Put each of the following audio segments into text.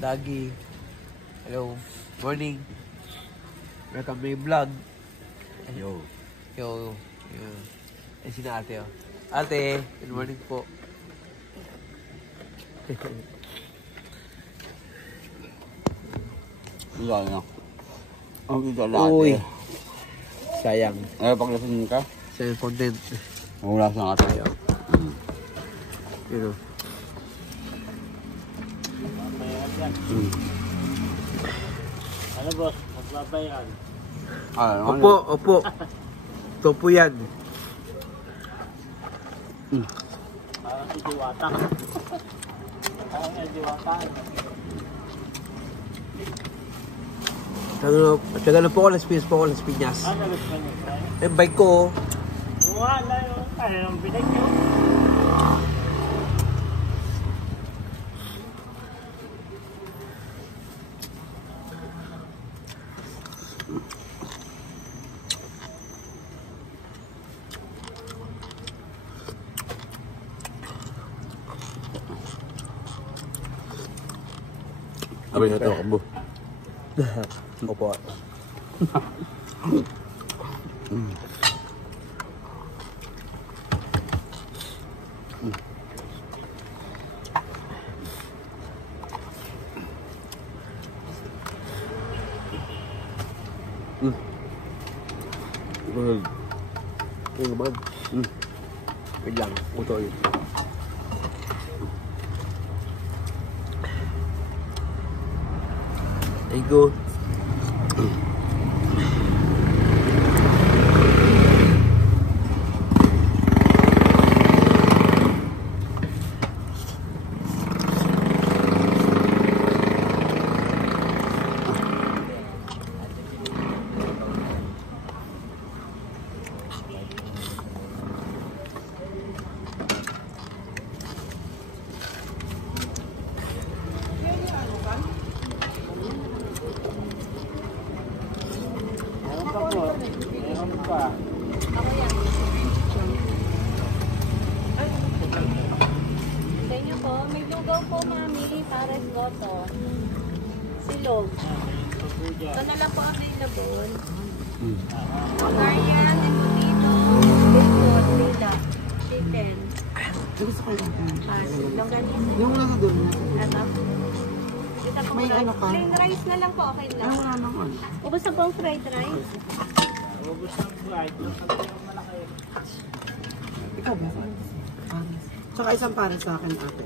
Dagi. Hello. Morning. Welcome to my vlog. Yo. Yo. Ay, sina ate, oh. Ate, good morning po. Wala na. Ang ito lahat. Uy. Sayang. Ay, paglasin ka? Sayang content. Wala sa nga tayo. You know. Ano boss? Magbabayan. Opo, opo. Ito po yan. Parang si Diwata. Parang si Diwata. Tagal na po ako Las Piñas. Ano gusto niyo? Eh, bike ko. Wala yun. Ano yung binig niyo? Abay na ito, kabo. Opo. Ito naman. Wait lang. Ito yun. Thank you. Meron pa. Ako yan. Sa inyo po, may lugaw po, mami. Pares goto. Silog. Ito na lang po available. Hungarian, embutido, bacon, lila, chicken. Gusto ko lang. Longganisa. Yung nasa doon na. Ito. Dito po May rice. ano ka? Plain rice na lang po, okay Ay, lang. wala naman. Ubus na po ang fried rice. Ubus ng fried. Yung malaki. Ikaw ba? Tsaka isang para sa akin, ate.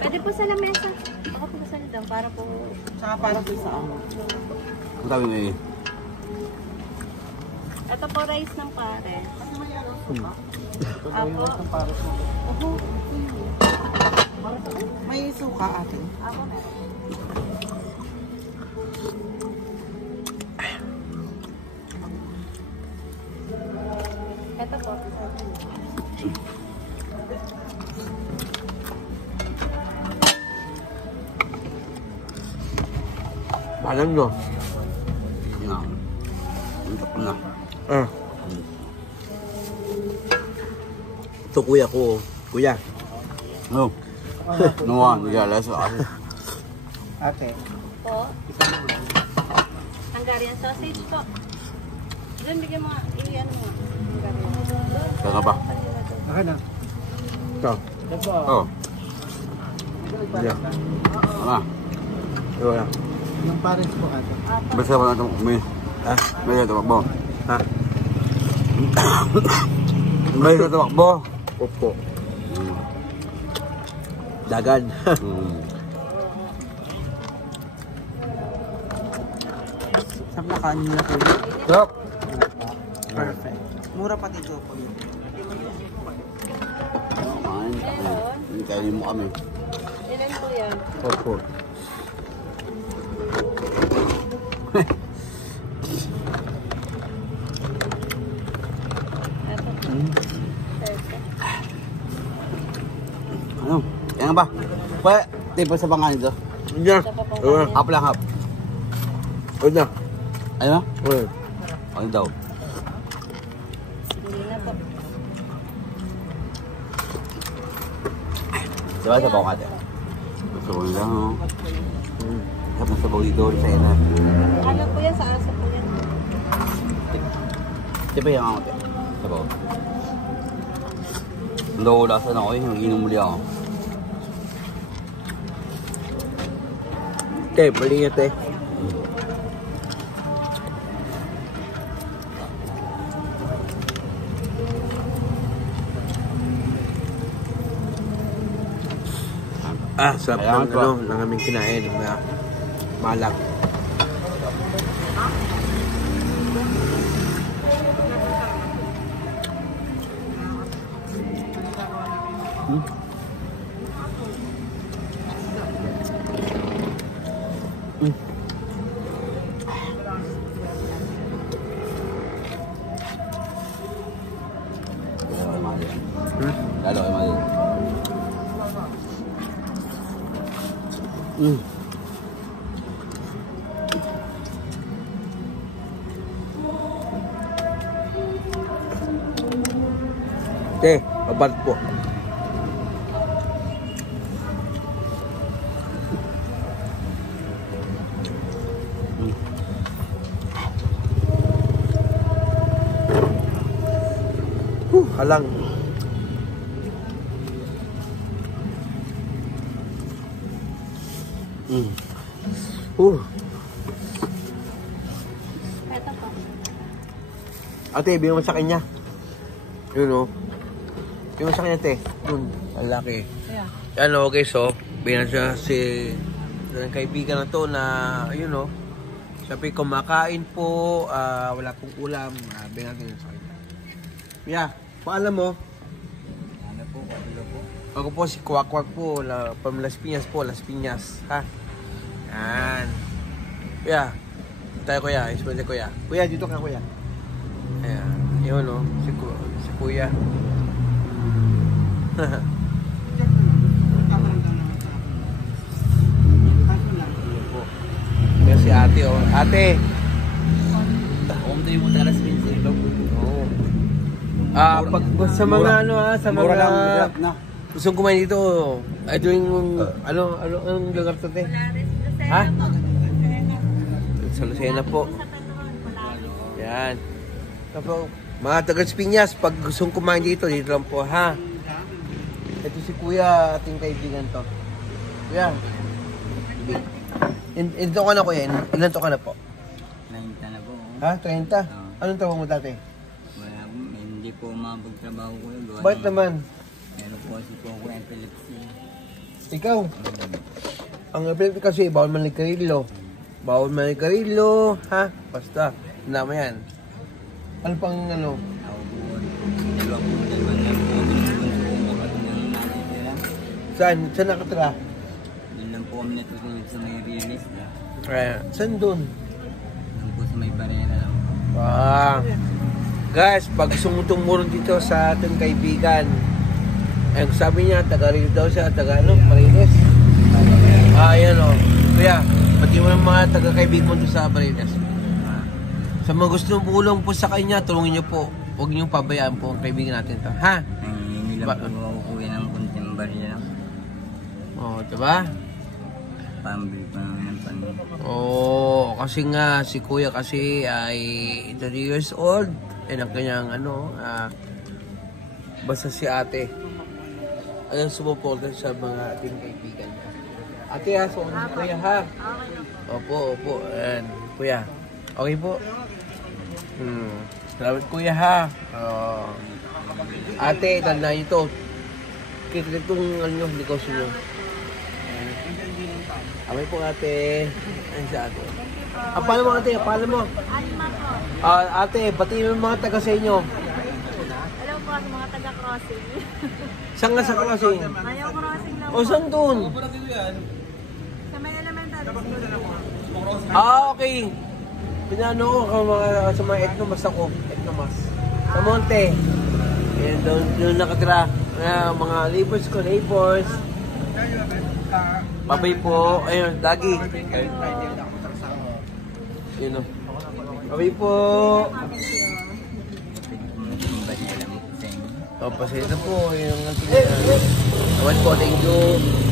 Pwede po sa lamesa. Ako po sa lang para po... Tsaka para po sa ako. Ang sabi mo eh. Ito po rice ng pare. Apo. May suka, ate. Ako na. Ito po. Malang no? Yan. Untok na. Ito kuya ko. Kuya. No. Nuwa, nagalas ako. Ate. Po. Hungarian sausage po. Doon, bigyan mo. I-ano mo. Hungarian. Kaya ba? Akin na. Ito. Oo. Yeah. Ano? Ito lang. Yung pares po, ate. Basta pa natin may. Ha? May tamakbo. Ha? May tamakbo. Opo. Dagan. Sarap na kanin nila po. Sarap. Perfect. Mura pati ito po. Kain. Kainin mo kami. Ilan po yan? Opo. Ito po. Perfect. Ano? Yan ba? Pwede, tipo sa pangalan ito. Hindi. Ito pa pong kanin. Hap lang hap. Ano? Ayun na? Ano? Ano daw? Hindi na po. Diba sa bawang ate? Gusto ko lang, no? Tapos sa bawang dito, sa ina. Ano po yan? Sa asa po yan? Diba yung ate? Sa bawang. Ang daw ulasan ako yung inumuli ako. Te, bali nga te. Sarap Kailangan ng pa. ano, ng aming kinain. Malak. Lalo kayo mali. Te, abad po. Halang. Ito po. Ate, bigyan mo sa kanya. Yun o. Bigyan mo sa kanya, te. Yun, ang laki. Yeah. Yan o, okay, so, bigyan siya si ng kaibigan na to na, yun o. Sabi, kumakain po, wala pong ulam. Bigyan natin yun sa kanya. Yeah, paalam mo. Ano po, kabilo po. Ako po si Kwak-Kwak po, from Las Piñas po, Las Piñas, ha? Yan. Kuya, tayo kuya, explain tayo kuya. Kuya, dito ka kuya. Ayan, yun o, si kuya. Yan si ate o. Ate! Kung tayo mo talas minsan. Oo. Pag sa mga ano ha, sa Mura lang, mga na. gustong kumain dito, ito yung, anong lugar to te? Ha? Sa Lucena po. Yan. Tapos, mga taga Piñas, pag gustong kumain dito, dito lang po, ha? Ito si Kuya, ating kaibigan to. Kuya. Ito ka na kuya, ilan to ka na po? 90 na po. Ha? 30? Anong tawag mo dati? Wala, hindi po mapagtrabaho ko yun. Bakit naman? Meron po kasi po ako epilepsy. Ikaw? Ang epilepsy kasi, bawal manigarilyo. Bawal manigarilyo, ha? Basta, hindi mo yan. Ano pang ano? Ako po, dalawang na po. Binunso ko ng nanay nila. Saan? Saan nakatira? Doon lang po kami natutulog sa may release. Saan doon? Doon po sa may barera lang. Guys, pag sumutong dito sa ating kaibigan, eh, sabi niya, taga-rin daw siya, taga-ano, Marites. Ayan o. Kuya, pati mo ng mga taga-kaibigan mo doon sa Marites. Sa mga gusto bulong po sa kanya, tulungin niyo po. Huwag niyong pabayaan po ang kaibigan natin to. Ha? Hindi lang po ako kuya ng kunting barya lang. Diba? Pambili pa naman ng panin. Kasi nga, si kuya kasi ay 30 years old. And ang kanyang basta si ate. Ayun, sumuporta sa mga ating kaibigan niya. Ate ha, so kuya ha? Opo. Ayan, kuya. Okay po? Salamat kuya ha. Ate, tandaan niyo to. Kita itong negosyo niyo. Okay po ate. Ayun si ate. Paano mo ate? Paano mo? Alma po. Ate, pati yung mga taga sa inyo. Hello po sa mga taga-crossing. Saan nga sa crossing? Ayaw crossing lang O saan doon? sa may elementary. Okay. Pinano ko sa mga etnomas ako. Etnomas. Sa Monte. Yan, doon nakatira. Mga neighbors ko, neighbors. Babay po. Ayun, lagi. Yun o. Babay po. Pasensya po yung ating... Tawad po, thank you.